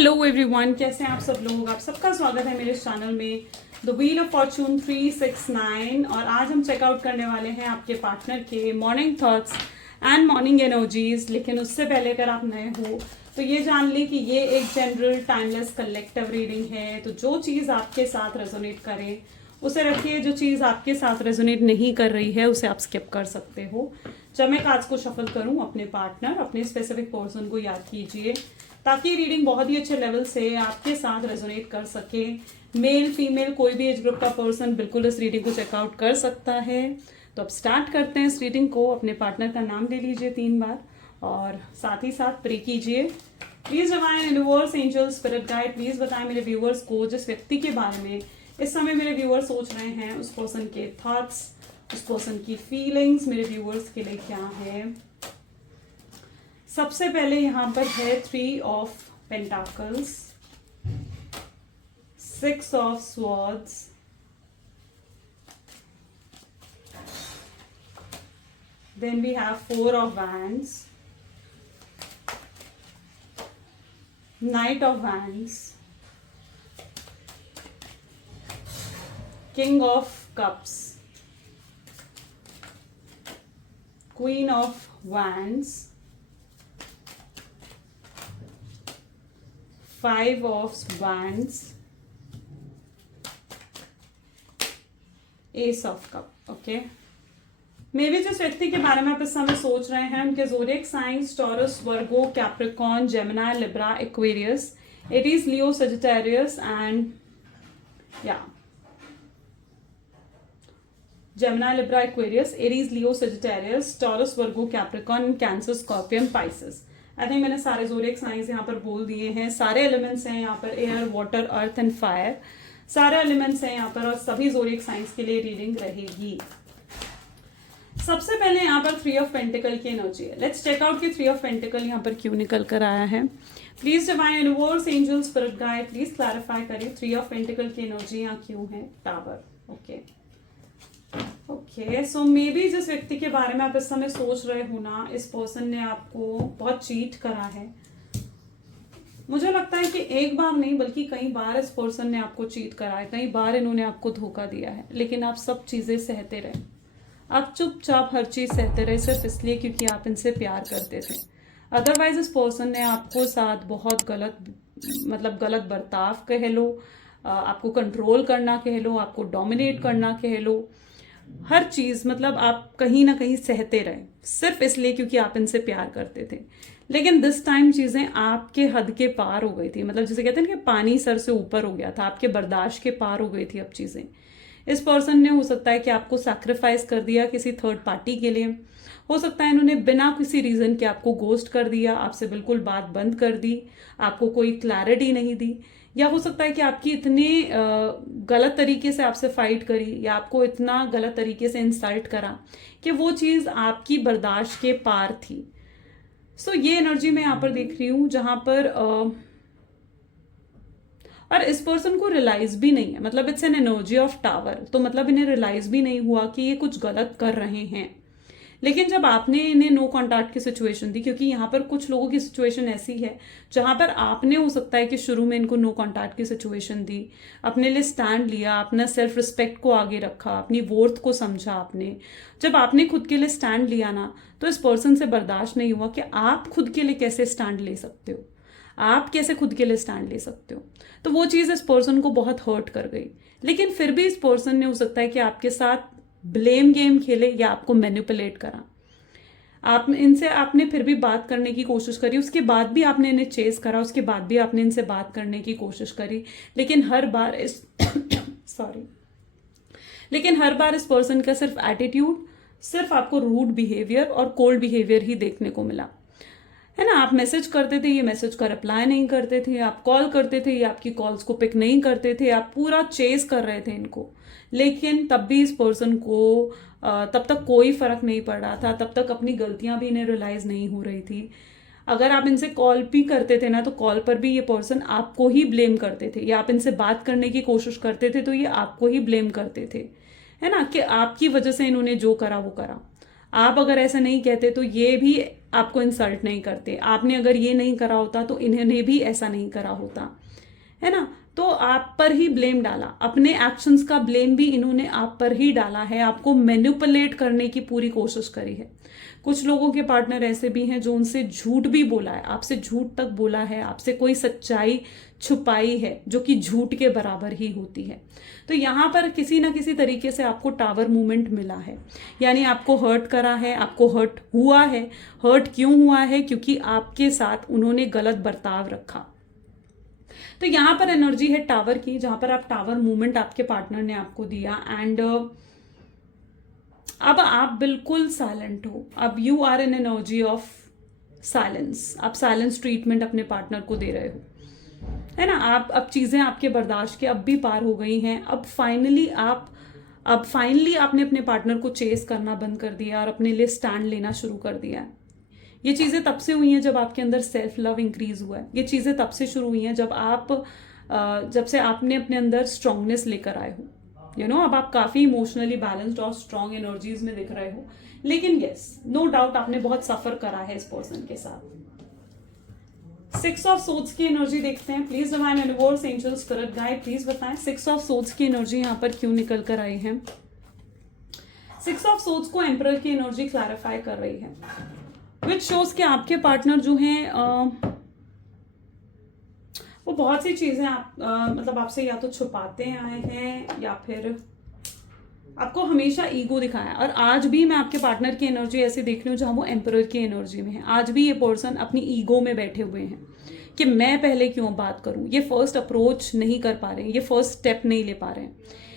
Hello everyone, कैसे हैं आप सब लोग। आप सबका स्वागत है मेरे चैनल में द व्हील ऑफ फॉर्चून 369। और आज हम चेकआउट करने वाले हैं आपके पार्टनर के morning thoughts and morning energies. लेकिन उससे पहले अगर आप नए हो तो ये जान लें कि ये एक जनरल टाइमलेस कलेक्टिव रीडिंग है। तो जो चीज़ आपके साथ रेजोनेट करे उसे रखिए, जो चीज़ आपके साथ रेजोनेट नहीं कर रही है उसे आप स्किप कर सकते हो। जब मैं कार्ड्स को शफल करूं, अपने पार्टनर, अपने स्पेसिफिक पर्सन को याद कीजिए ताकि रीडिंग बहुत ही अच्छे लेवल से आपके साथ रेजोनेट कर सके। मेल फीमेल कोई भी एज ग्रुप का पर्सन बिल्कुल इस रीडिंग को चेकआउट कर सकता है। तो अब स्टार्ट करते हैं इस रीडिंग को। अपने पार्टनर का नाम ले लीजिए 3 बार और साथ ही साथ प्रे कीजिए। Please divine universe, angel, spirit guide, please बताएं मेरे व्यूअर्स को जिस व्यक्ति के बारे में इस समय मेरे व्यूअर्स सोच रहे हैं, उस पर्सन के थॉट्स, उस पर्सन की फीलिंग्स मेरे व्यूअर्स के लिए क्या है। सबसे पहले यहां पर है 3 of pentacles, 6 of swords, then we have 4 of wands, knight of wands, king of cups, queen of wands, 5 of wands, ace of cup। Okay, मे भी जिस व्यक्ति के बारे में आप इस समय सोच रहे हैं उनके zodiac science taurus, Virgo, Capricorn, Gemini, Libra, Aquarius, Aries, Leo, Sagittarius and Gemini, Libra, Aquarius, Aries, Leo, Sagittarius, taurus, Virgo, Capricorn, cancer, scorpion, Pisces. I think मैंने सारे ज़ोडिएक साइंस यहाँ पर बोल दिए हैं। सारे एलिमेंट्स हैं यहाँ पर, air, water, earth and fire, सारे एलिमेंट्स हैं यहाँ पर और सभी ज़ोडिएक साइंस के लिए रीडिंग रहेगी। सबसे पहले यहाँ पर 3 ऑफ पेंटिकल की एनर्जी है। लेट्स चेक आउट कि 3 ऑफ पेंटिकल यहाँ पर क्यों निकल कर आया है। Please divine universe, angel, spirit guide, please clarify करिए 3 ऑफ पेंटिकल की एनर्जी यहाँ क्यों है। Tower. Okay, so may be जिस व्यक्ति के बारे में आप इस समय सोच रहे हो ना, इस पर्सन ने आपको बहुत चीट करा है। मुझे लगता है कि एक बार नहीं बल्कि कई बार इस पर्सन ने आपको चीट करा है, कई बार इन्होंने आपको धोखा दिया है, लेकिन आप सब चीजें सहते रहे। आप चुपचाप हर चीज सहते रहे सिर्फ इसलिए क्योंकि आप इनसे प्यार करते थे। अदरवाइज इस पर्सन ने आपको साथ बहुत गलत बर्ताव कह लो, आपको कंट्रोल करना कह लो, आपको डोमिनेट करना कह लो, हर चीज आप कहीं ना कहीं सहते रहे सिर्फ इसलिए क्योंकि आप इनसे प्यार करते थे। लेकिन दिस टाइम चीजें आपके हद के पार हो गई थी। जिसे कहते हैं कि पानी सर से ऊपर हो गया था, आपके बर्दाश्त के पार हो गई थी अब चीजें। इस पर्सन ने हो सकता है कि आपको सैक्रिफाइस कर दिया किसी थर्ड पार्टी के लिए। हो सकता है इन्होंने बिना किसी रीजन के आपको गोस्ट कर दिया, आपसे बिल्कुल बात बंद कर दी, आपको कोई क्लैरिटी नहीं दी। या हो सकता है कि आपकी इतनी गलत तरीके से आपसे फाइट करी या आपको इतना गलत तरीके से इंसल्ट करा कि वो चीज़ आपकी बर्दाश्त के पार थी। सो ये एनर्जी मैं यहाँ पर देख रही हूँ जहाँ पर और इस पर्सन को रियलाइज भी नहीं है। It's an energy of tower. तो इन्हें रियलाइज भी नहीं हुआ कि ये कुछ गलत कर रहे हैं। लेकिन जब आपने इन्हें नो कॉन्टैक्ट की सिचुएशन दी, क्योंकि यहाँ पर कुछ लोगों की सिचुएशन ऐसी है जहाँ पर आपने हो सकता है कि शुरू में इनको नो कॉन्टैक्ट की सिचुएशन दी, अपने लिए स्टैंड लिया, अपना सेल्फ रिस्पेक्ट को आगे रखा, अपनी वर्थ को समझा आपने। जब आपने खुद के लिए स्टैंड लिया ना, तो इस पर्सन से बर्दाश्त नहीं हुआ कि आप खुद के लिए कैसे स्टैंड ले सकते हो, आप कैसे खुद के लिए स्टैंड ले सकते हो। तो वो चीज़ इस पर्सन को बहुत हर्ट कर गई। लेकिन फिर भी इस पर्सन ने हो सकता है कि आपके साथ ब्लेम गेम खेले या आपको मैनिपुलेट करा। आपने फिर भी बात करने की कोशिश करी, उसके बाद भी आपने इन्हें चेस करा, उसके बाद भी आपने इनसे बात करने की कोशिश करी, लेकिन हर बार इस पर्सन का सिर्फ एटीट्यूड, सिर्फ आपको रूड बिहेवियर और कोल्ड बिहेवियर ही देखने को मिला है ना। आप मैसेज करते थे, ये मैसेज का रिप्लाई नहीं करते थे, आप कॉल करते थे, ये आपकी कॉल्स को पिक नहीं करते थे, आप पूरा चेस कर रहे थे इनको। लेकिन तब भी इस पर्सन को तब तक कोई फर्क नहीं पड़ रहा था, तब तक अपनी गलतियां भी इन्हें रियलाइज नहीं हो रही थी। अगर आप इनसे कॉल भी करते थे ना, तो कॉल पर भी ये पर्सन आपको ही ब्लेम करते थे, या आप इनसे बात करने की कोशिश करते थे तो ये आपको ही ब्लेम करते थे, है ना, कि आपकी वजह से इन्होंने जो करा वो करा। आप अगर ऐसा नहीं कहते तो ये भी आपको इंसल्ट नहीं करते, आपने अगर ये नहीं करा होता तो इन्होंने भी ऐसा नहीं करा होता, है ना। तो आप पर ही ब्लेम डाला, अपने एक्शंस का ब्लेम भी इन्होंने आप पर ही डाला है, आपको मैनिपुलेट करने की पूरी कोशिश करी है। कुछ लोगों के पार्टनर ऐसे भी हैं जो उनसे झूठ भी बोला है, आपसे झूठ तक बोला है, आपसे कोई सच्चाई छुपाई है जो कि झूठ के बराबर ही होती है। तो यहाँ पर किसी ना किसी तरीके से आपको टावर मूवमेंट मिला है, यानी आपको हर्ट करा है, आपको हर्ट हुआ है। हर्ट क्यों हुआ है? क्योंकि आपके साथ उन्होंने गलत बर्ताव रखा। तो यहाँ पर एनर्जी है टावर की, जहां पर आप टावर मूवमेंट आपके पार्टनर ने आपको दिया, एंड अब आप बिल्कुल साइलेंट हो। अब you are an energy of silence, आप साइलेंस ट्रीटमेंट अपने पार्टनर को दे रहे हो, है ना। आप अब चीजें आपके बर्दाश्त के अब भी पार हो गई हैं। अब फाइनली आपने अपने पार्टनर को चेस करना बंद कर दिया और अपने लिए स्टैंड लेना शुरू कर दिया है। ये चीज़ें तब से हुई हैं जब आपके अंदर सेल्फ लव इंक्रीज हुआ है। ये चीज़ें तब से शुरू हुई हैं जब से आपने अपने अंदर स्ट्रांगनेस लेकर आए हो। अब आप काफ़ी इमोशनली बैलेंस्ड और स्ट्रांग एनर्जीज में दिख रहे हो। लेकिन यस, नो डाउट आपने बहुत सफ़र करा है इस पर्सन के साथ। 6 ऑफ सोर्ड्स की एनर्जी देखते हैं। Please divine universe, angel, spirit guide, please बताएं 6 ऑफ सोर्ड्स की एनर्जी यहाँ पर क्यों निकल कर आई है। 6 ऑफ सोर्ड्स को एम्परर की एनर्जी क्लैरिफाई कर रही है, विच शोज के आपके पार्टनर जो हैं वो बहुत सी चीजें मतलब आपसे या तो छुपाते आए हैं या फिर आपको हमेशा ईगो दिखाया। और आज भी मैं आपके पार्टनर की एनर्जी ऐसे देख रही हूँ जहां वो एम्परर की एनर्जी में है। आज भी ये पर्सन अपनी ईगो में बैठे हुए हैं कि मैं पहले क्यों बात करूं। ये फर्स्ट अप्रोच नहीं कर पा रहे हैं, ये फर्स्ट स्टेप नहीं ले पा रहे हैं।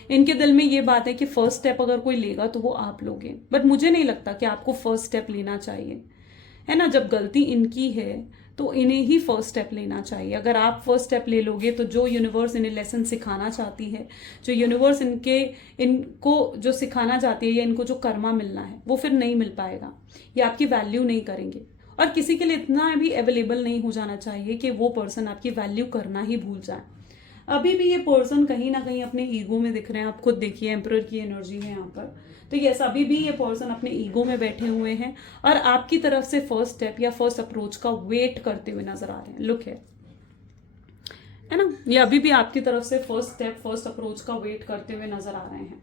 इनके दिल में ये बात है कि फर्स्ट स्टेप अगर कोई लेगा तो वो आप लोगे, बट मुझे नहीं लगता कि आपको फर्स्ट स्टेप लेना चाहिए, है ना। जब गलती इनकी है तो इन्हें ही फर्स्ट स्टेप लेना चाहिए। अगर आप फर्स्ट स्टेप ले लोगे तो जो यूनिवर्स इन्हें लेसन सिखाना चाहती है, जो यूनिवर्स इनको जो सिखाना चाहती है या इनको जो कर्मा मिलना है वो फिर नहीं मिल पाएगा, या आपकी वैल्यू नहीं करेंगे। और किसी के लिए इतना भी अवेलेबल नहीं हो जाना चाहिए कि वो पर्सन आपकी वैल्यू करना ही भूल जाए। अभी भी ये पर्सन कहीं ना कहीं अपने ईगो में दिख रहे हैं। आप खुद देखिए, एम्परर की एनर्जी है यहाँ पर। तो यस, अभी भी ये पर्सन अपने ईगो में बैठे हुए हैं और आपकी तरफ से फर्स्ट स्टेप या फर्स्ट अप्रोच का वेट करते हुए नजर आ रहे हैं। लुक है ना, ये अभी भी आपकी तरफ से फर्स्ट स्टेप, फर्स्ट अप्रोच का वेट करते हुए नजर आ रहे हैं।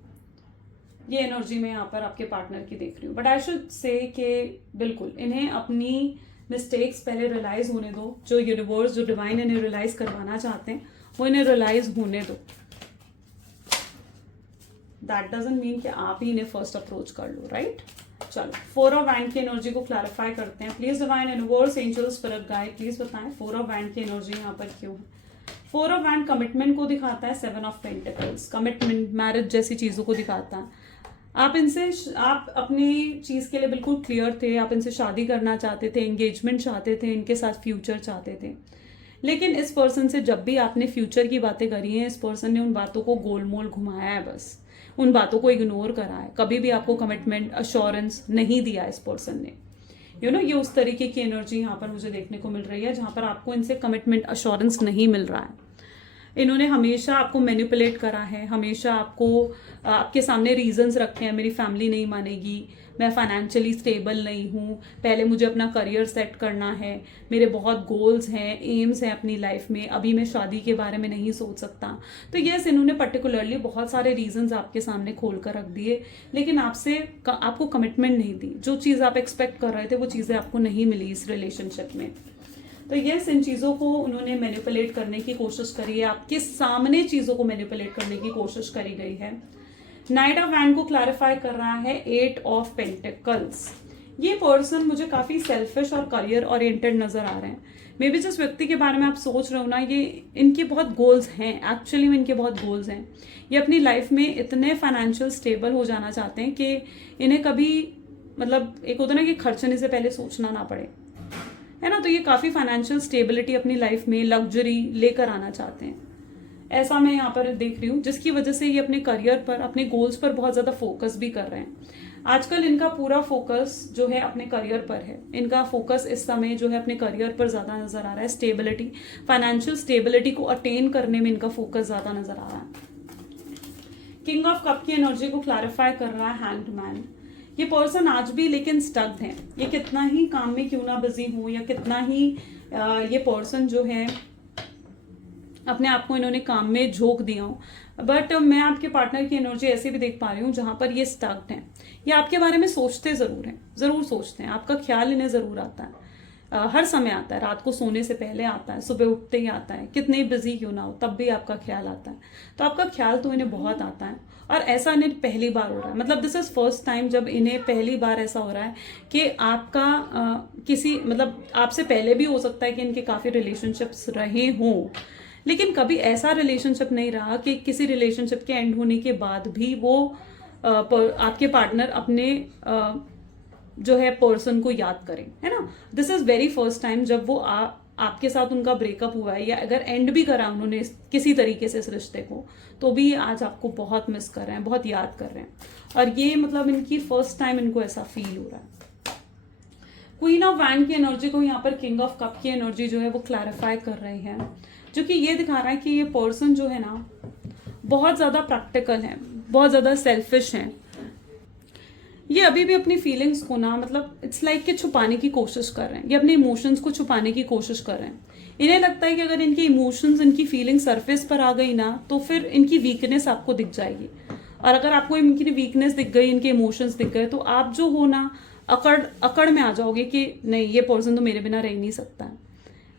ये एनर्जी में यहाँ पर आपके पार्टनर की देख रही हूँ। बट आई शुड से कि बिल्कुल इन्हें अपनी मिस्टेक्स पहले रियलाइज होने दो। जो यूनिवर्स, जो डिवाइन इन्हें रियलाइज करवाना चाहते हैं वो इन्हें रियलाइज होने दो। दैट डजंट मीन कि आप ही इन्हें फर्स्ट अप्रोच कर लो, राइट। चलो 4 ऑफ वैंड की एनर्जी को क्लैरिफाई करते हैं। Please divine universe, angel, spirit guide, please बताएं 4 ऑफ वैंड की एनर्जी यहाँ पर क्यों है। 4 ऑफ वैंड कमिटमेंट को दिखाता है। 7 ऑफ पेंटिकल्स कमिटमेंट, मैरिज जैसी चीजों को दिखाता है। आप अपनी चीज के लिए बिल्कुल क्लियर थे, आप इनसे शादी करना चाहते थे, एंगेजमेंट चाहते थे, इनके साथ फ्यूचर चाहते थे। लेकिन इस पर्सन से जब भी आपने फ्यूचर की बातें करी हैं, इस पर्सन ने उन बातों को गोलमोल घुमाया है, बस उन बातों को इग्नोर करा है। कभी भी आपको कमिटमेंट, अश्योरेंस नहीं दिया इस पर्सन ने। ये उस तरीके की एनर्जी यहाँ पर मुझे देखने को मिल रही है जहां पर आपको इनसे कमिटमेंट, अश्योरेंस नहीं मिल रहा है। इन्होंने हमेशा आपको मैनिपुलेट करा है, हमेशा आपके सामने रीजंस रखे हैं। मेरी फैमिली नहीं मानेगी, मैं फाइनेंशियली स्टेबल नहीं हूँ, पहले मुझे अपना करियर सेट करना है, मेरे बहुत गोल्स हैं, एम्स हैं अपनी लाइफ में, अभी मैं शादी के बारे में नहीं सोच सकता। तो यस, इन्होंने पर्टिकुलरली बहुत सारे रीजंस आपके सामने खोल कर रख दिए, लेकिन आपको कमिटमेंट नहीं दी। जो चीज़ आप एक्सपेक्ट कर रहे थे वो चीज़ें आपको नहीं मिली इस रिलेशनशिप में। तो यस, इन चीज़ों को उन्होंने मैनिपुलेट करने की कोशिश करी है, आपके सामने चीज़ों को मैनिपुलेट करने की कोशिश करी गई है। नाइट ऑफ वैंड को क्लैरिफाई कर रहा है 8 ऑफ पेंटिकल्स। ये पर्सन मुझे काफ़ी सेल्फिश और करियर ओरिएंटेड नज़र आ रहे हैं। मे बी जिस व्यक्ति के बारे में आप सोच रहे हो ना, ये इनके बहुत गोल्स हैं, एक्चुअली में इनके बहुत गोल्स हैं। ये अपनी लाइफ में इतने फाइनेंशियल स्टेबल हो जाना चाहते हैं कि इन्हें कभी, मतलब एक होता ना कि खर्चने से पहले सोचना ना पड़े, है ना। तो ये काफ़ी फाइनेंशियल स्टेबिलिटी अपनी लाइफ में, लग्जरी लेकर आना चाहते हैं, ऐसा मैं यहाँ पर देख रही हूँ। जिसकी वजह से ये अपने करियर पर, अपने गोल्स पर बहुत ज़्यादा फोकस भी कर रहे हैं। आजकल इनका पूरा फोकस जो है अपने करियर पर है। इनका फोकस इस समय जो है अपने करियर पर ज़्यादा नज़र आ रहा है। स्टेबिलिटी, फाइनेंशियल स्टेबिलिटी को अटेन करने में इनका फोकस ज़्यादा नज़र आ रहा है। किंग ऑफ कप की एनर्जी को क्लैरिफाई कर रहा है हैंग्ड मैन। ये पर्सन आज भी लेकिन स्टक्ड है। ये कितना ही काम में क्यों ना बिजी हो, या कितना ही ये पर्सन जो है अपने आप को इन्होंने काम में झोंक दिया हो, बट मैं आपके पार्टनर की एनर्जी ऐसे भी देख पा रही हूँ जहां पर ये स्टक्ड हैं। ये आपके बारे में सोचते जरूर हैं, जरूर सोचते हैं, आपका ख्याल इन्हें जरूर आता है। हर समय आता है, रात को सोने से पहले आता है, सुबह उठते ही आता है, कितने बिजी क्यों ना हो तब भी आपका ख्याल आता है। तो आपका ख्याल तो इन्हें बहुत आता है, और ऐसा इन्हें पहली बार हो रहा है, मतलब दिस इज फर्स्ट टाइम जब इन्हें पहली बार ऐसा हो रहा है कि आपका किसी मतलब आपसे पहले भी हो सकता है कि इनके काफी रिलेशनशिप्स रहे हों, लेकिन कभी ऐसा रिलेशनशिप नहीं रहा कि किसी रिलेशनशिप के एंड होने के बाद भी वो आपके पार्टनर अपने जो है पर्सन को याद करें, है ना। This is very first time जब वो आपके साथ उनका ब्रेकअप हुआ है, या अगर एंड भी करा उन्होंने किसी तरीके से इस रिश्ते को, तो भी आज आपको बहुत मिस कर रहे हैं, बहुत याद कर रहे हैं। और ये मतलब इनकी फर्स्ट टाइम इनको ऐसा फील हो रहा है। क्वीन ऑफ वैंड की एनर्जी को यहाँ पर किंग ऑफ कप की एनर्जी जो है वो क्लैरिफाई कर रही है, जो कि ये दिखा रहा है कि ये पर्सन जो है ना बहुत ज्यादा प्रैक्टिकल है, बहुत ज्यादा सेल्फिश है। ये अभी भी अपनी फीलिंग्स को ना मतलब इट्स लाइक कि छुपाने की कोशिश कर रहे हैं, ये अपने इमोशंस को छुपाने की कोशिश कर रहे हैं। इन्हें लगता है कि अगर इनके इमोशंस, इनकी फीलिंग सरफेस पर आ गई ना तो फिर इनकी वीकनेस आपको दिख जाएगी, और अगर आपको इनकी वीकनेस दिख गई, इनके इमोशंस दिख गए, तो आप जो हो ना अकड़ में आ जाओगे कि नहीं ये पर्सन तो मेरे बिना रह नहीं सकता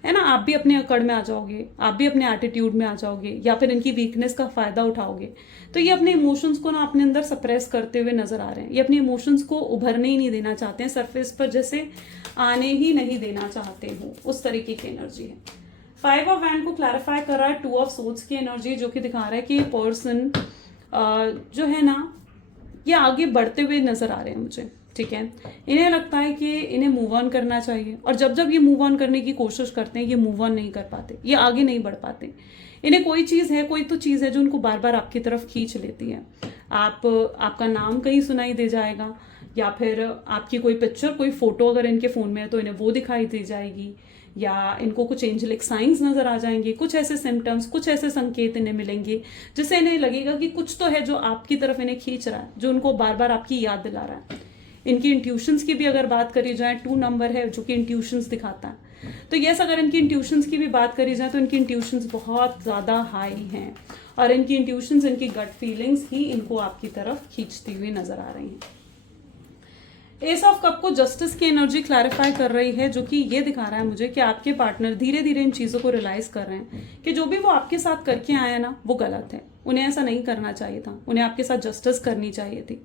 है ना। आप भी अपने अकड़ में आ जाओगे, आप भी अपने एटीट्यूड में आ जाओगे, या फिर इनकी वीकनेस का फायदा उठाओगे। तो ये अपने इमोशंस को ना अपने अंदर सप्रेस करते हुए नजर आ रहे हैं। ये अपने इमोशंस को उभरने ही नहीं देना चाहते हैं, सरफेस पर जैसे आने ही नहीं देना चाहते हो, उस तरीके की एनर्जी है। 5 ऑफ वैंड को क्लैरिफाई कर रहा है 2 ऑफ सोर्ड्स की एनर्जी, जो कि दिखा रहा है कि ये पर्सन जो है ना ये आगे बढ़ते हुए नजर आ रहे हैं मुझे, ठीक है। इन्हें लगता है कि इन्हें मूव ऑन करना चाहिए, और जब जब ये मूव ऑन करने की कोशिश करते हैं ये मूव ऑन नहीं कर पाते, ये आगे नहीं बढ़ पाते। इन्हें कोई चीज़ है, कोई तो चीज़ है जो उनको बार बार आपकी तरफ खींच लेती है। आपका नाम कहीं सुनाई दे जाएगा, या फिर आपकी कोई पिक्चर, कोई फोटो अगर इनके फ़ोन में है तो इन्हें वो दिखाई दे जाएगी, या इनको कुछ एंजेलिक साइंस नजर आ जाएंगे, कुछ ऐसे सिम्टम्स, कुछ ऐसे संकेत इन्हें मिलेंगे जिससे इन्हें लगेगा कि कुछ तो है जो आपकी तरफ इन्हें खींच रहा है, जो उनको बार बार आपकी याद दिला रहा है। इनकी इंट्यूशंस की भी अगर बात करी जाए, 2 नंबर है जो कि इंट्यूशंस दिखाता है। तो यस, अगर इनकी इंट्यूशंस की भी बात करी जाए तो इनकी इंट्यूशंस बहुत ज़्यादा हाई हैं, और इनकी इंट्यूशंस, इनकी गट फीलिंग्स ही इनको आपकी तरफ खींचती हुई नजर आ रही हैं। एस ऑफ कप को जस्टिस की एनर्जी क्लैरिफाई कर रही है, जो कि ये दिखा रहा है मुझे कि आपके पार्टनर धीरे धीरे इन चीज़ों को रियलाइज कर रहे हैं कि जो भी वो आपके साथ करके आया ना वो गलत है, उन्हें ऐसा नहीं करना चाहिए था, उन्हें आपके साथ जस्टिस करनी चाहिए थी।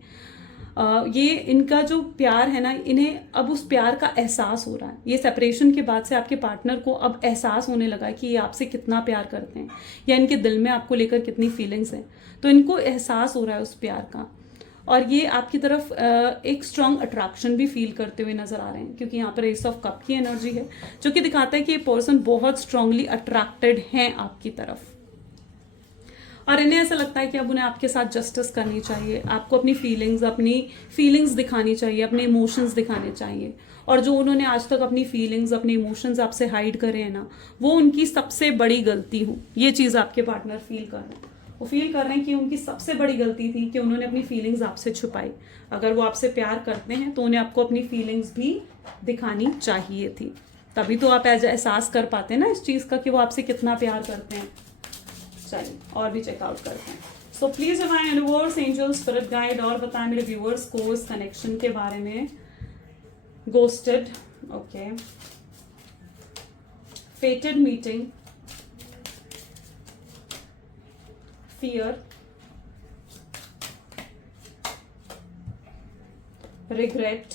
ये इनका जो प्यार है ना, इन्हें अब उस प्यार का एहसास हो रहा है। ये सेपरेशन के बाद से आपके पार्टनर को अब एहसास होने लगा है कि ये आपसे कितना प्यार करते हैं, या इनके दिल में आपको लेकर कितनी फीलिंग्स हैं। तो इनको एहसास हो रहा है उस प्यार का, और ये आपकी तरफ एक स्ट्रांग अट्रैक्शन भी फील करते हुए नजर आ रहे हैं, क्योंकि यहाँ पर एस ऑफ कप की एनर्जी है जो कि दिखाता है कि ये पर्सन बहुत स्ट्रांगली अट्रैक्टेड हैं आपकी तरफ, और इन्हें ऐसा लगता है कि अब उन्हें आपके साथ जस्टिस करनी चाहिए, आपको अपनी फीलिंग्स दिखानी चाहिए, अपने इमोशंस दिखाने चाहिए। और जो उन्होंने आज तक अपनी फीलिंग्स, अपने इमोशंस आपसे हाइड करे हैं ना, वो उनकी सबसे बड़ी गलती हो, ये चीज़ आपके पार्टनर फील कर रहे हैं। वो फील कर रहे हैं कि उनकी सबसे बड़ी गलती थी कि उन्होंने अपनी फीलिंग्स आपसे छुपाई। अगर वो आपसे प्यार करते हैं तो उन्हें आपको अपनी फीलिंग्स भी दिखानी चाहिए थी, तभी तो आप एहसास कर पाते हैं ना इस चीज़ का कि वो आपसे कितना प्यार करते हैं। चलिए और भी चेकआउट करते हैं। So please divine universe, angel, spirit guide और बताएं मेरे व्यूअर्स को इस कनेक्शन के बारे में। Ghosted, okay, फेटेड meeting, fear, regret,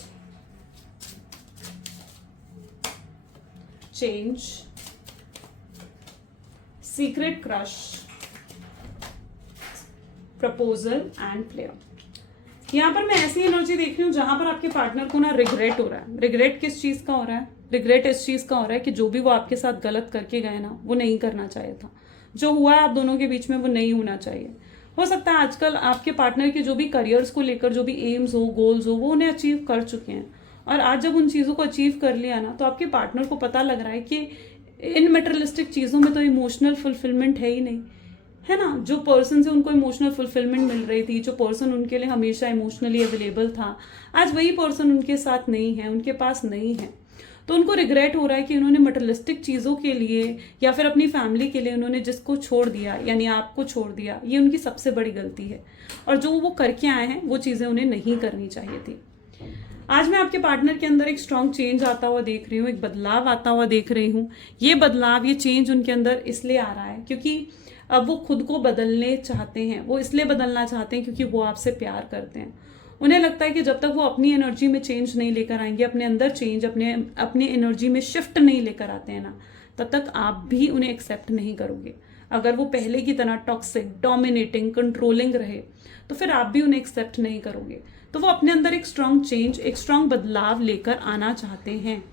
change, secret crush, proposal and player. यहां पर मैं ऐसी एनर्जी देख रही हूं जहां पर आपके पार्टनर को ना रिग्रेट हो रहा है। रिग्रेट किस चीज का हो रहा है? रिग्रेट इस चीज का हो रहा है कि जो भी वो आपके साथ गलत करके गए ना, वो नहीं करना चाहिए था। जो हुआ है आप दोनों के बीच में वो नहीं होना चाहिए। हो सकता है आजकल आपके पार्टनर के जो भी करियर्स को लेकर जो भी एम्स हो, गोल्स हो, वो उन्हें अचीव कर चुके हैं, और आज जब उन चीजों को अचीव कर लिया ना, तो आपके पार्टनर को पता लग रहा है कि इन मटेरियलिस्टिक चीजों में तो इमोशनल फुलफिलमेंट है ही नहीं। है ना, जो पर्सन से उनको इमोशनल फुलफिलमेंट मिल रही थी, जो पर्सन उनके लिए हमेशा इमोशनली अवेलेबल था, आज वही पर्सन उनके साथ नहीं है, उनके पास नहीं है। तो उनको रिग्रेट हो रहा है कि उन्होंने मटेरियलिस्टिक चीज़ों के लिए या फिर अपनी फैमिली के लिए उन्होंने जिसको छोड़ दिया, यानी आपको छोड़ दिया, ये उनकी सबसे बड़ी गलती है। और जो वो करके आए हैं वो चीज़ें उन्हें नहीं करनी चाहिए थी। आज मैं आपके पार्टनर के अंदर एक स्ट्रॉन्ग चेंज आता हुआ देख रही हूँ, एक बदलाव आता हुआ देख रही हूँ। ये बदलाव, ये चेंज उनके अंदर इसलिए आ रहा है क्योंकि अब वो खुद को बदलने चाहते हैं। वो इसलिए बदलना चाहते हैं क्योंकि वो आपसे प्यार करते हैं। उन्हें लगता है कि जब तक वो अपनी एनर्जी में चेंज नहीं लेकर आएंगे, अपने अंदर चेंज, अपनी एनर्जी में शिफ्ट नहीं लेकर आते हैं ना, तब तक आप भी उन्हें एक्सेप्ट नहीं करोगे। अगर वो पहले की तरह टॉक्सिक, डोमिनेटिंग, कंट्रोलिंग रहे तो फिर आप भी उन्हें एक्सेप्ट नहीं करोगे। तो वो अपने अंदर एक स्ट्रॉन्ग चेंज, एक स्ट्रॉन्ग बदलाव लेकर आना चाहते हैं।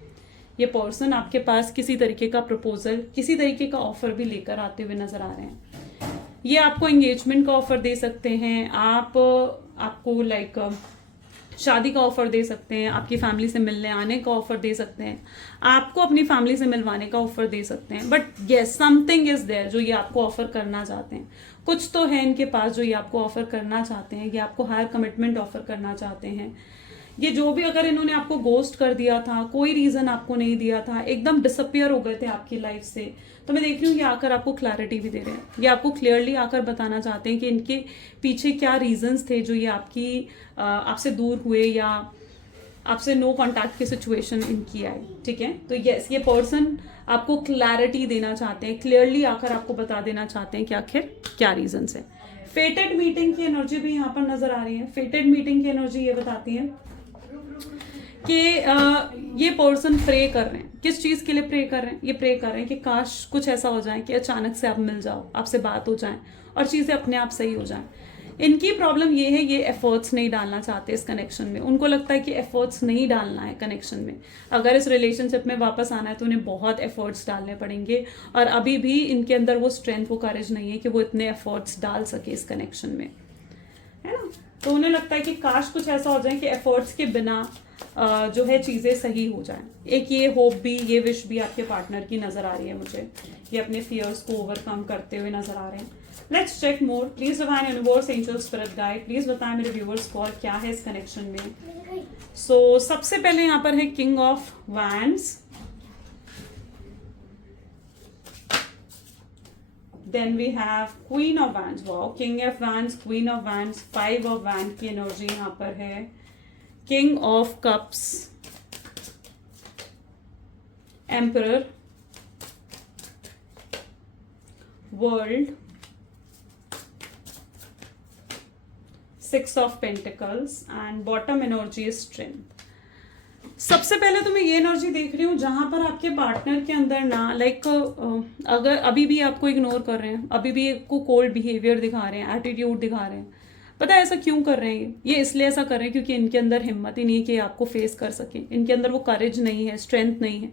ये पर्सन आपके पास किसी तरीके का प्रपोजल, किसी तरीके का ऑफर भी लेकर आते हुए नजर आ रहे हैं। ये आपको एंगेजमेंट का ऑफर दे सकते हैं, आपको लाइक शादी का ऑफर दे सकते हैं, आपकी फैमिली से मिलने आने का ऑफर दे सकते हैं, आपको अपनी फैमिली से मिलवाने का ऑफर दे सकते हैं। But yes, something is there जो ये आपको ऑफर करना चाहते हैं। कुछ तो है इनके पास जो ये आपको ऑफर करना चाहते हैं। ये आपको हायर कमिटमेंट ऑफर करना चाहते हैं। ये जो भी, अगर इन्होंने आपको गोस्ट कर दिया था, कोई रीजन आपको नहीं दिया था, एकदम डिसअपियर हो गए थे आपकी लाइफ से, तो मैं देख रही हूँ ये आकर आपको क्लैरिटी भी दे रहे हैं। ये आपको क्लियरली आकर बताना चाहते हैं कि इनके पीछे क्या रीजंस थे जो ये आपसे दूर हुए या आपसे नो कॉन्टैक्ट की सिचुएशन इनकी आई। ठीक है, तो यस, ये पर्सन आपको क्लैरिटी देना चाहते हैं, क्लियरली आकर आपको बता देना चाहते हैं कि आखिर क्या रीजंस है। फेटेड मीटिंग की एनर्जी भी यहाँ पर नजर आ रही है। फेटेड मीटिंग की एनर्जी ये बताती है कि ये पर्सन प्रे कर रहे हैं। किस चीज के लिए प्रे कर रहे हैं? ये प्रे कर रहे हैं कि काश कुछ ऐसा हो जाए कि अचानक से आप मिल जाओ, आपसे बात हो जाए और चीजें अपने आप सही हो जाए। इनकी प्रॉब्लम ये है, ये एफर्ट्स नहीं डालना चाहते इस कनेक्शन में। उनको लगता है कि एफर्ट्स नहीं डालना है कनेक्शन में। अगर इस रिलेशनशिप में वापस आना है तो उन्हें बहुत एफर्ट्स डालने पड़ेंगे, और अभी भी इनके अंदर वो स्ट्रेंथ, वो करेज नहीं है कि वो इतने एफर्ट्स डाल सके इस कनेक्शन में, है ना। तो उन्हें लगता है कि काश कुछ ऐसा हो जाए कि एफर्ट्स के बिना जो है चीजें सही हो जाएं। एक ये होप भी, ये विश भी आपके पार्टनर की नजर आ रही है मुझे। ये अपने फियर्स को ओवरकम करते हुए नजर आ रहे हैं। Let's check more. Please divine universe, angel, spirit guide, please बताएं मेरे व्यूअर्स को और क्या है इस कनेक्शन में। सो सबसे पहले यहाँ पर है king of wands, then we have queen of wands। wow, king of wands, queen of wands, 5 of wands की एनर्जी यहाँ पर है। king of cups, emperor, world, 6 of pentacles and bottom energy is strength। सबसे पहले तो मैं ये energy देख रही हूँ जहां पर आपके पार्टनर के अंदर ना लाइक अगर अभी भी आपको इग्नोर कर रहे हैं, अभी भी आपको कोल्ड बिहेवियर दिखा रहे हैं, एटीट्यूड दिखा रहे हैं। पता है ऐसा क्यों कर रहे हैं? ये इसलिए ऐसा कर रहे हैं क्योंकि इनके अंदर हिम्मत ही नहीं है कि आपको फेस कर सके। इनके अंदर वो करेज नहीं है, स्ट्रेंथ नहीं है।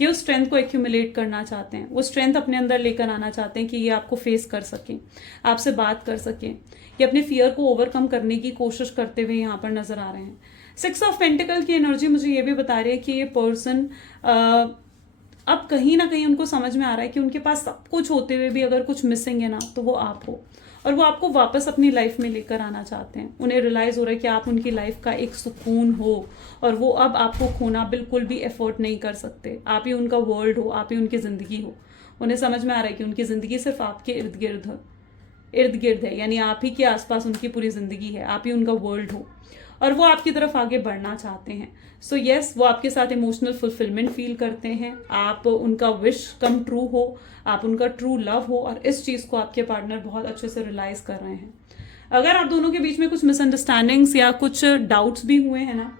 ये उस स्ट्रेंथ को एक्यूमुलेट करना चाहते हैं, वो स्ट्रेंथ अपने अंदर लेकर आना चाहते हैं कि ये आपको फेस कर सकें, आपसे बात कर सकें। ये अपने फियर को ओवरकम करने की कोशिश करते हुए यहाँ पर नजर आ रहे हैं। 6 ऑफ पेंटिकल की एनर्जी मुझे ये भी बता रही है कि ये पर्सन अब कहीं ना कहीं उनको समझ में आ रहा है कि उनके पास सब कुछ होते हुए भी अगर कुछ मिसिंग है ना तो वो आप हो, और वो आपको वापस अपनी लाइफ में लेकर आना चाहते हैं। उन्हें रियलाइज हो रहा है कि आप उनकी लाइफ का एक सुकून हो, और वो अब आपको खोना बिल्कुल भी एफोर्ड नहीं कर सकते। आप ही उनका वर्ल्ड हो, आप ही उनकी जिंदगी हो। उन्हें समझ में आ रहा है कि उनकी जिंदगी सिर्फ आपके इर्द गिर्द है, यानी आप ही के आसपास उनकी पूरी जिंदगी है, आप ही उनका वर्ल्ड हो, और वो आपकी तरफ आगे बढ़ना चाहते हैं। सो यस, वो आपके साथ इमोशनल फुलफिलमेंट फील करते हैं। आप उनका विश कम ट्रू हो, आप उनका ट्रू लव हो, और इस चीज को आपके पार्टनर बहुत अच्छे से रियलाइज कर रहे हैं। अगर आप दोनों के बीच में कुछ मिसअंडरस्टैंडिंग्स या कुछ डाउट्स भी हुए हैं ना,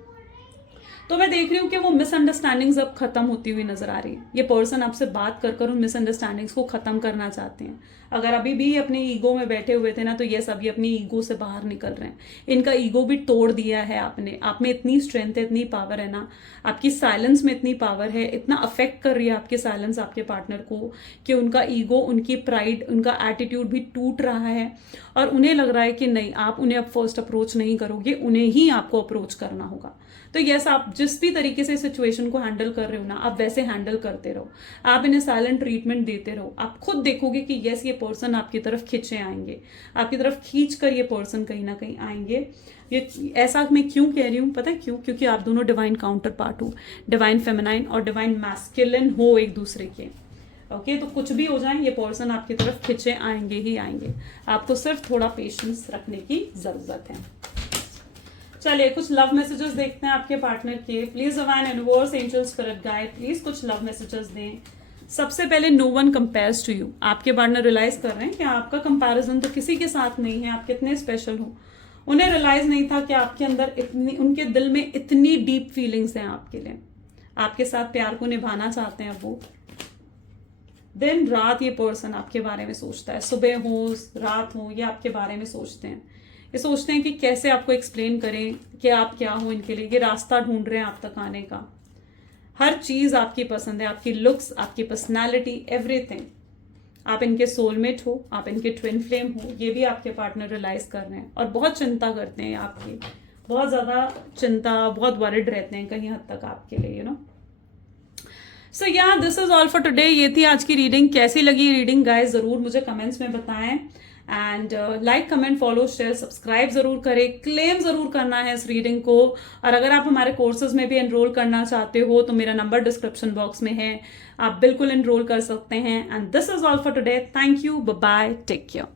तो मैं देख रही हूँ कि वो मिसअंडरस्टैंडिंग्स अब खत्म होती हुई नजर आ रही है। ये पर्सन आपसे बात कर उन मिसअंडरस्टैंडिंग्स को खत्म करना चाहते हैं। अगर अभी भी अपने ईगो में बैठे हुए थे ना, तो ये अभी अपनी ईगो से बाहर निकल रहे हैं। इनका ईगो भी तोड़ दिया है आपने। आप में इतनी स्ट्रेंथ है, इतनी पावर है ना, आपकी साइलेंस में इतनी पावर है, इतना अफेक्ट कर रही है आपके साइलेंस आपके पार्टनर को कि उनका ईगो, उनकी प्राइड, उनका एटीट्यूड भी टूट रहा है, और उन्हें लग रहा है कि नहीं, आप उन्हें अब फर्स्ट अप्रोच नहीं करोगे, उन्हें ही आपको अप्रोच करना होगा। तो यस, आप जिस भी तरीके से सिचुएशन को हैंडल कर रहे हो ना, आप वैसे हैंडल करते रहो, आप इन्हें साइलेंट ट्रीटमेंट देते रहो। आप खुद देखोगे कि यस, ये पर्सन आपकी तरफ खींचे आएंगे, आपकी तरफ खींच कर ये पर्सन कहीं ना कहीं आएंगे। ये ऐसा मैं क्यों कह रही हूँ, पता है क्यों? क्योंकि आप दोनों डिवाइन काउंटर पार्ट हो, डिवाइन फेमिनाइन और डिवाइन मैस्कुलिन हो एक दूसरे के। ओके, तो कुछ भी हो जाए, ये पर्सन आपकी तरफ खिंचे आएंगे ही आएंगे। आपको सिर्फ थोड़ा पेशेंस रखने की जरूरत है। चलिए कुछ लव मैसेजेस देखते हैं आपके पार्टनर के। Please divine universe, angel, spirit guide, please कुछ लव मैसेजेस दें। सबसे पहले, no one compares to you. आपके पार्टनर रियलाइज कर रहे हैं कि आपका कंपैरिजन तो किसी के साथ नहीं है, आप कितने स्पेशल हो। उन्हें रियलाइज नहीं था कि आपके अंदर इतनी, उनके दिल में इतनी डीप फीलिंग्स हैं आपके लिए, आपके साथ प्यार को निभाना चाहते हैं वो। दिन रात ये पर्सन आपके बारे में सोचता है, सुबह हो रात हो, ये आपके बारे में सोचते हैं। ये सोचते हैं कि कैसे आपको एक्सप्लेन करें कि आप क्या हो इनके लिए। ये रास्ता ढूंढ रहे हैं आप तक आने का। हर चीज आपकी पसंद है, आपकी लुक्स, आपकी पर्सनैलिटी, एवरीथिंग। आप इनके सोलमेट हो, आप इनके ट्विन फ्लेम हो, ये भी आपके पार्टनर रियलाइज कर रहे हैं और बहुत चिंता करते हैं आपकी, बहुत ज्यादा चिंता, बहुत वरिड रहते हैं कहीं हद तक आपके लिए, you know. So yeah this is all for today. ये थी आज की रीडिंग। कैसी लगी रीडिंग गाइस, जरूर मुझे कमेंट्स में बताएं। And like, comment, follow, share, subscribe जरूर करें। क्लेम जरूर करना है इस रीडिंग को। और अगर आप हमारे कोर्सेज में भी एनरोल करना चाहते हो तो मेरा नंबर डिस्क्रिप्शन बॉक्स में है, आप बिल्कुल एनरोल कर सकते हैं। And this is all for today. Thank you, bye bye, take care.